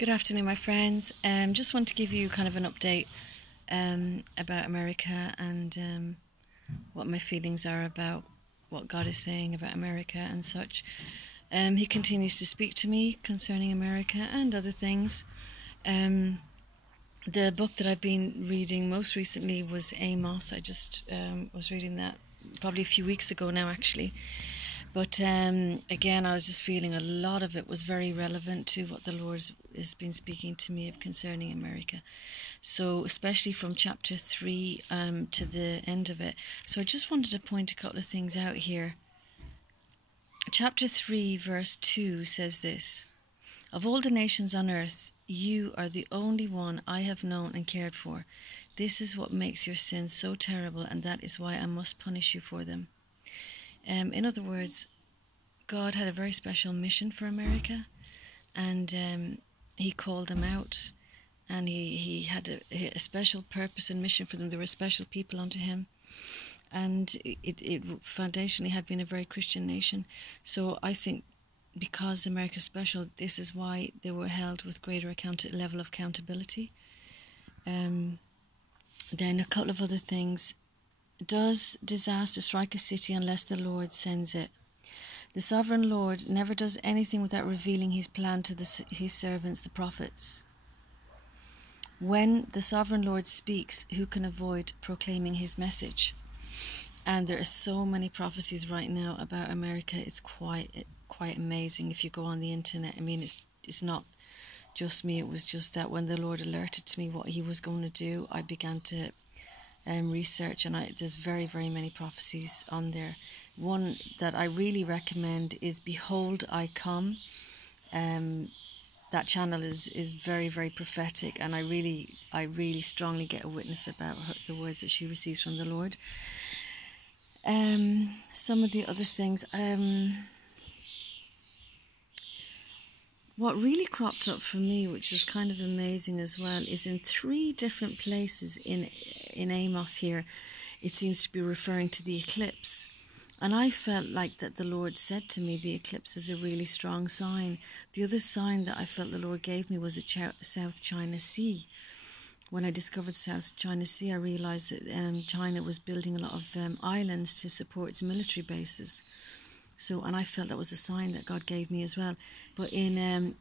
Good afternoon, my friends. Just want to give you kind of an update about America and what my feelings are about what God is saying about America and such. He continues to speak to me concerning America and other things. The book that I've been reading most recently was Amos. I just was reading that probably a few weeks ago now, actually. But again, I was just feeling a lot of it was very relevant to what the Lord has been speaking to me concerning America. So especially from chapter 3 to the end of it. So I just wanted to point a couple of things out here. Chapter 3 verse 2 says this: "Of all the nations on earth, you are the only one I have known and cared for. This is what makes your sins so terrible, and that is why I must punish you for them." In other words, God had a very special mission for America, and he called them out, and he had a special purpose and mission for them. They were special people unto him, and it foundationally had been a very Christian nation. So I think because America's special, this is why they were held with greater level of accountability. Then a couple of other things. Does disaster strike a city unless the Lord sends it? The sovereign Lord never does anything without revealing his plan to his servants, the prophets. When the sovereign Lord speaks, who can avoid proclaiming his message? And there are so many prophecies right now about America. It's quite amazing if you go on the internet. I mean, it's not just me. It was just that when the Lord alerted to me what he was going to do, I began to research, and there's very, very many prophecies on there. One that I really recommend is Behold I Come. That channel is very, very prophetic, and I really strongly get a witness about the words that she receives from the Lord. Some of the other things, what really cropped up for me, which is kind of amazing as well, is in 3 different places in Amos here, it seems to be referring to the eclipse. And I felt like that the Lord said to me, the eclipse is a really strong sign. The other sign that I felt the Lord gave me was the South China Sea. When I discovered South China Sea, I realised that China was building a lot of islands to support its military bases. So, and I felt that was a sign that God gave me as well. But in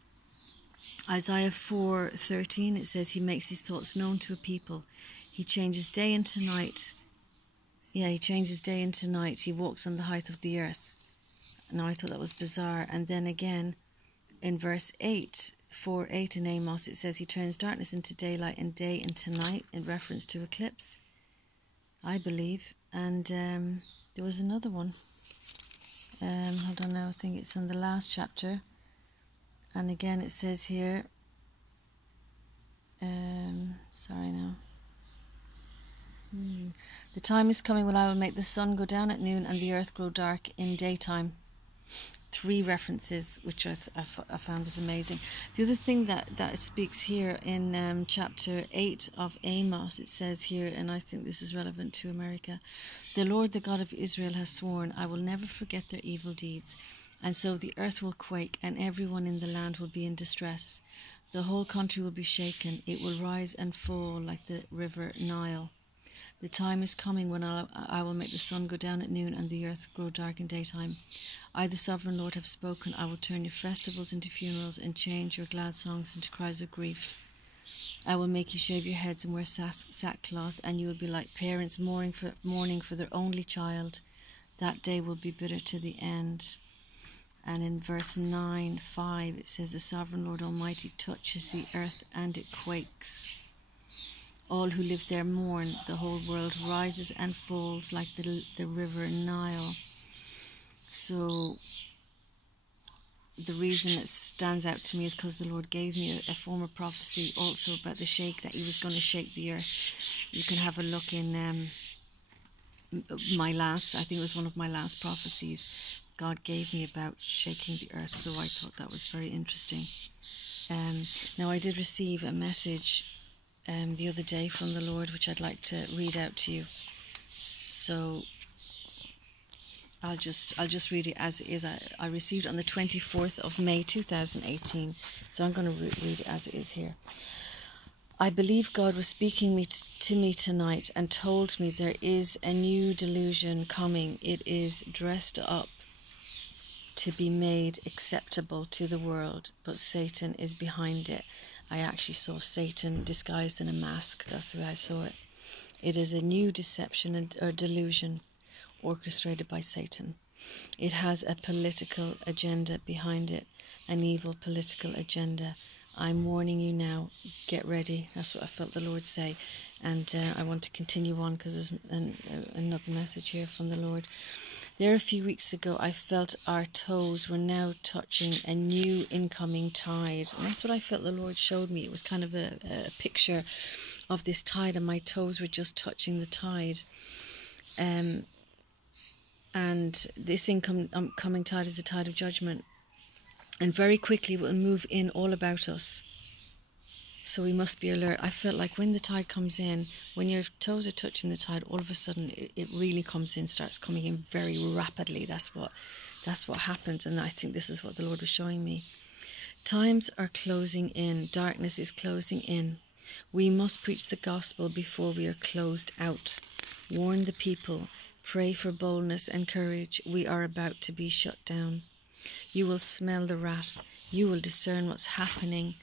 Isaiah 4:13, it says, "He makes his thoughts known to a people. He changes day into night." Yeah, he changes day into night. He walks on the height of the earth. Now, I thought that was bizarre. And then again, in verse 8, 4:8 in Amos, it says, "He turns darkness into daylight and day into night," in reference to eclipse, I believe. And there was another one. Hold on now, I think it's on the last chapter. And again it says here, sorry now. "The time is coming when I will make the sun go down at noon and the earth grow dark in daytime." 3 references, which I found was amazing. The other thing that speaks here in chapter 8 of Amos, it says here, and I think this is relevant to America: "The Lord, the God of Israel, has sworn, I will never forget their evil deeds. And so the earth will quake, and everyone in the land will be in distress. The whole country will be shaken. It will rise and fall like the river Nile. The time is coming when I will make the sun go down at noon and the earth grow dark in daytime. I, the sovereign Lord, have spoken. I will turn your festivals into funerals and change your glad songs into cries of grief. I will make you shave your heads and wear sackcloth, and you will be like parents mourning for their only child. That day will be bitter to the end." And in verse 9:5, it says, "The sovereign Lord Almighty touches the earth and it quakes. All who live there mourn. The whole world rises and falls like the river Nile." So the reason it stands out to me is because the Lord gave me a former prophecy also about the shake, that he was going to shake the earth. You can have a look in I think it was one of my last prophecies God gave me about shaking the earth. So I thought that was very interesting. Now, I did receive a message the other day from the Lord, which I'd like to read out to you. So I'll just read it as it is. I received it on the 24th of May 2018, so I'm going to read it as it is here. I believe God was speaking to me tonight and told me there is a new delusion coming. It is dressed up to be made acceptable to the world, but Satan is behind it. I actually saw Satan disguised in a mask. That's the way I saw it. It is a new deception or delusion orchestrated by Satan. It has a political agenda behind it, an evil political agenda. I'm warning you now, get ready. That's what I felt the Lord say. And I want to continue on because there's another message here from the Lord. There a few weeks ago, I felt our toes were now touching a new incoming tide. And that's what I felt the Lord showed me. It was kind of a picture of this tide, and my toes were just touching the tide. And this incoming tide is a tide of judgment. And very quickly it will move in all about us. So we must be alert. I felt like when the tide comes in, when your toes are touching the tide, all of a sudden it really comes in, starts coming in very rapidly. That's what happens. And I think this is what the Lord was showing me. Times are closing in. Darkness is closing in. We must preach the gospel before we are closed out. Warn the people. Pray for boldness and courage. We are about to be shut down. You will smell the rat. You will discern what's happening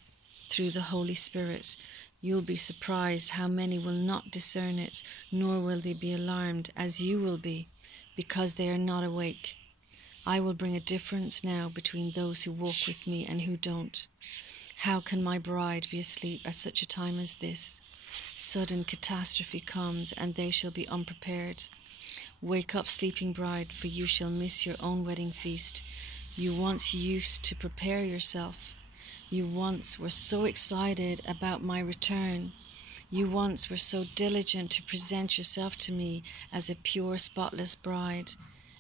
through the Holy Spirit. You'll be surprised how many will not discern it, nor will they be alarmed, as you will be, because they are not awake. I will bring a difference now between those who walk with me and who don't. How can my bride be asleep at such a time as this? Sudden catastrophe comes, and they shall be unprepared. Wake up, sleeping bride, for you shall miss your own wedding feast. You once used to prepare yourself. You once were so excited about my return. You once were so diligent to present yourself to me as a pure, spotless bride.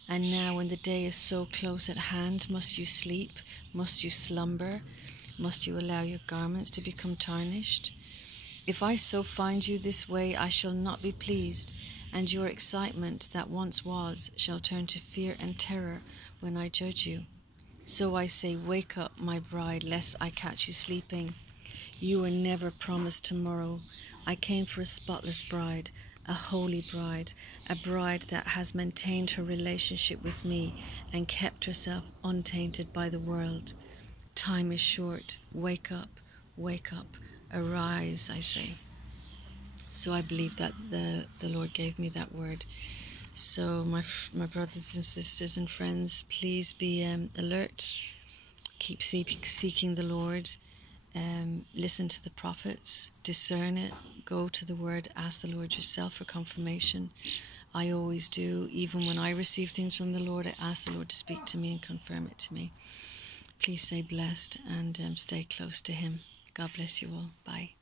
And now when the day is so close at hand, must you sleep? Must you slumber? Must you allow your garments to become tarnished? If I so find you this way, I shall not be pleased, and your excitement that once was shall turn to fear and terror when I judge you. So I say, wake up, my bride, lest I catch you sleeping. You were never promised tomorrow. I came for a spotless bride, a holy bride, a bride that has maintained her relationship with me and kept herself untainted by the world. Time is short. Wake up, arise, I say. So I believe that the Lord gave me that word. So my brothers and sisters and friends, please be alert. Keep seeking the Lord. Listen to the prophets. Discern it. Go to the word. Ask the Lord yourself for confirmation. I always do. Even when I receive things from the Lord, I ask the Lord to speak to me and confirm it to me. Please stay blessed and stay close to Him. God bless you all. Bye.